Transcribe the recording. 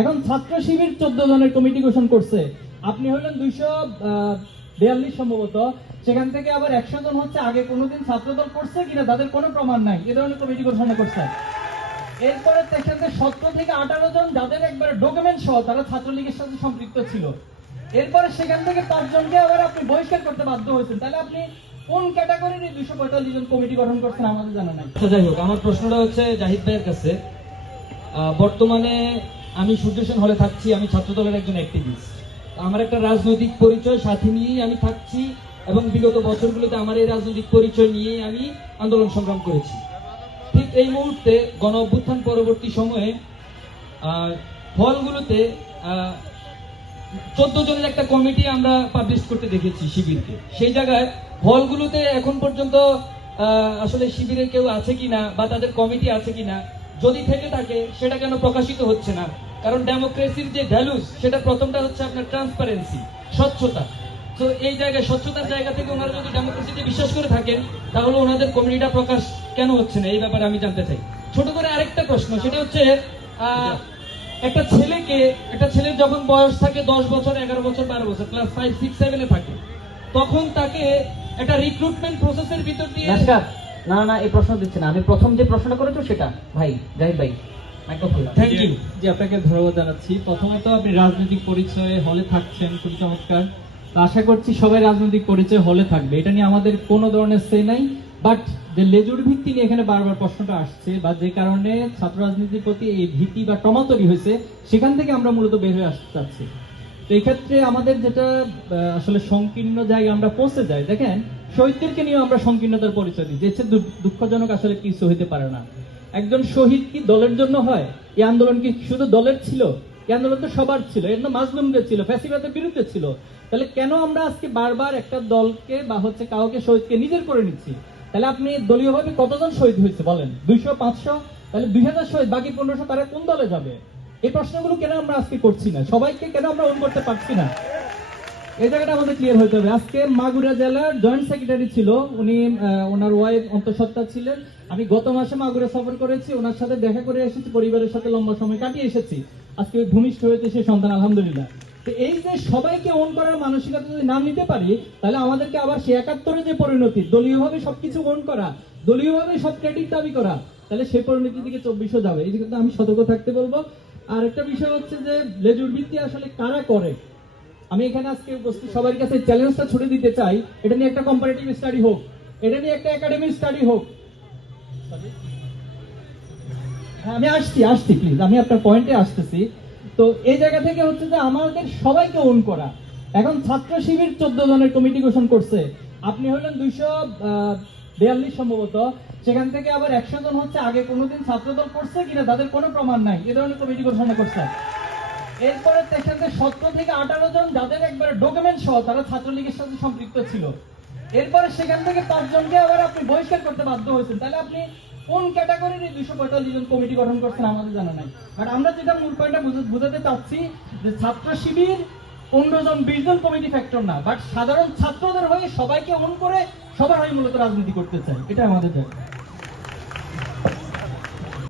এখন ছাত্র শিবির চোদ্দ জনের কমিটি ঘোষণা করছে। আপনি হলেন দুইশো বিয়াল্লিশ সম্ভবত। সেখান থেকে আবার একশো জন হচ্ছে আগে কোনোদিন ছাত্রদল করছে কিনা তাদের কোনো প্রমাণ নাই। এ ধরনের কমিটি ঘোষণা করছে। এরপরে সেখান থেকে সতেরো থেকে আঠারো জন যাদের একবারে ডকুমেন্ট সহ তারা ছাত্রলীগের সাথে সম্পৃক্ত ছিল। এরপরে সেখান থেকে পাঁচজনকে আবার আপনি বহিষ্কার করতে বাধ্য হয়েছেন। তাহলে আপনি কোন ক্যাটাগরির এই দুশো পঁয়তাল্লিশ জন কমিটি গঠন করছেন আমাদের জানা নাই। আচ্ছা যাই হোক, আমার প্রশ্নটা হচ্ছে জাহিদ ভাইয়ের কাছে। বর্তমানে আমি সূর্যসেন হলে থাকছি, আমি ছাত্রদলের একজন অ্যাক্টিভিস্ট আমার একটা রাজনৈতিক পরিচয়, সাথে নিয়েই আমি থাকছি এবং বিগত বছরগুলোতে আমার এই রাজনৈতিক পরিচয় নিয়েই আমি আন্দোলন সংগ্রাম করেছি। ঠিক এই মুহূর্তে গণ অভ্যুত্থান পরবর্তী সময়ে হলগুলোতে চোদ্দ জনের একটা কমিটি আমরা পাবলিশ করতে দেখেছি শিবিরকে। সেই জায়গায় হলগুলোতে এখন পর্যন্ত আসলে শিবিরে কেউ আছে কিনা বা তাদের কমিটি আছে কিনা, যদি থেকে থাকে, সেটা কেন প্রকাশিত হচ্ছে না কারণ ডেমোক্রেসির যে ভ্যালুস সেটা প্রথমটা হচ্ছে আপনার ট্রান্সপারেন্সি স্বচ্ছতা। তো এই জায়গায়, স্বচ্ছতার জায়গা থেকে ওনারা যদি ডেমোক্রেসিতে বিশ্বাস করে থাকেন, তাহলে ওনাদের কমিটিটা প্রকাশ কেন হচ্ছে না? এই ব্যাপারে আমি জানতে চাই। ছোট করে আরেকটা প্রশ্ন, সেটা হচ্ছে একটা ছেলেকে, একটা ছেলের যখন বয়স থাকে দশ বছর, এগারো বছর, বারো বছর ক্লাস ফাইভ সিক্স সেভেনে থাকে, তখন তাকে একটা রিক্রুটমেন্ট প্রসেসের ভিতর দিয়ে না না, এই প্রশ্ন দিচ্ছে না। আমি প্রথম যে প্রশ্নটা করেছ সেটা, ভাই, জাহিদ ভাই। থ্যাংক ইউ জি আপনাকে ধন্যবাদ জানাচ্ছি। প্রথমত আপনি রাজনৈতিক পরিচয়ে হলে থাকছেন খুবই চমৎকার। তো আশা করছি সবাই রাজনৈতিক পরিচয় হলে থাকবে। এটা নিয়ে আমাদের কোনো ধরনের সে নাই বাট যে লেজুর ভিত্তি নিয়ে এখানে বারবার প্রশ্নটা আসছে বা যে কারণে ছাত্র রাজনীতির প্রতি এই ভীতি বা টমা তৈরি হয়েছে সেখান থেকে আমরা মূলত বের হয়ে আসতে চাচ্ছি। তো এই ক্ষেত্রে আমাদের যেটা আসলে সংকীর্ণ জায়গায় আমরা পৌঁছে যাই দেখেন শহীদদেরকে নিয়ে আমরা সংকীর্ণতার পরিচয় দিই। যে দুঃখজনক আসলে কিছু হইতে পারে না। একজন শহীদ কি দলের জন্য হয়? এই আন্দোলন কি শুধু দলের ছিল? এই আন্দোলন তো সবার ছিল। এর মাজলুমদের ছিল, ফ্যাসিবাদের বিরুদ্ধে ছিল। তাহলে কেন আমরা আজকে বারবার একটা দলকে বা হচ্ছে কাউকে শহীদকে নিজের করে নিচ্ছি? তাহলে আপনি দলীয়ভাবে কতজন শহীদ হয়েছে বলেন? দুইশো, পাঁচশো? তাহলে দুই হাজার শহীদ, বাকি পনেরোশো তারা কোন দলে যাবে? এই প্রশ্নগুলো কেন আমরা আজকে করছি না? সবাইকে কেন আমরা অন করতে পারছি না? এই জায়গাটা আমাদের ক্লিয়ার হতে হবে আজকে মাগুরা জেলার জয়েন্ট সেক্রেটারি ছিল, উনি ওনার ওয়াইফ অন্তঃসত্ত্বা ছিলেন। আমি গত মাসে মাগুরা সফর করেছি, ওনার সাথে দেখা করে এসেছি, পরিবারের সাথে লম্বা সময় কাটিয়ে এসেছি। আজকে ভূমিষ্ঠ হয়েছে সে সন্তান, আলহামদুলিল্লাহ। তো এই যে সবাইকে অন করার মানসিকতা যদি না নিতে পারি, তাহলে আমাদেরকে আবার সে একাত্তরে যে পরিণতি, দলীয়ভাবে সবকিছু অন করা, দলীয়ভাবে সব ক্রেডিট দাবি করা, তাহলে সেই পরিণতি দিকে চব্বিশও যাবে। এই তো আমি সতর্ক থাকতে বলব। আর একটা বিষয় হচ্ছে যে লেজুর ভিত্তি আসলে কারা করে? আমি এখানে আজকে উপস্থিত, সবার কাছে চ্যালেঞ্জটা ছুড়ে দিতে চাই। এটা নিয়ে একটা কম্পারেটিভ স্টাডি হোক। এটা নিয়ে একটা একাডেমিক স্টাডি হোক। হ্যাঁ আমি আসছি আসছি প্লিজ আমি আপনার পয়েন্টে আসতেছি। তো এই জায়গা থেকে হচ্ছে যে আমাদের সবাইকে ওন করা। এখন ছাত্র শিবির চোদ্দ জনের কমিটি ঘোষণা করছে। আপনি হলেন দুইশো বিয়াল্লিশ সম্ভবত। সেখান থেকে আবার একশো জন হচ্ছে আগে কোনোদিন ছাত্রদল করছে কিনা তাদের কোনো প্রমাণ নাই। এ ধরনের কমিটি ঘোষণা করছে। এরপরে সেখান সতেরো থেকে আঠারো জন, যাদের একবারে ডকুমেন্ট সহ তারা ছাত্রলীগের সাথে সম্পৃক্ত ছিল। এরপরে সেখান থেকে পাঁচজনকে আবার আপনি বহিষ্কার করতে বাধ্য হয়েছেন। তাহলে আপনি কোন ক্যাটাগরির এই দুশো পঁয়তাল্লিশ জন কমিটি গঠন করছেন আমাদের জানা নাই। বাট আমরা যেটা মূল পয়েন্টটা বোঝাতে চাচ্ছি যে ছাত্র শিবির পনেরো জন, বিশ জন কমিটি ফ্যাক্টর না। বাট সাধারণ ছাত্রদের হয়ে সবাইকে অন করে সবার হয়ে মূলত রাজনীতি করতে চাই এটা আমাদের জায়গা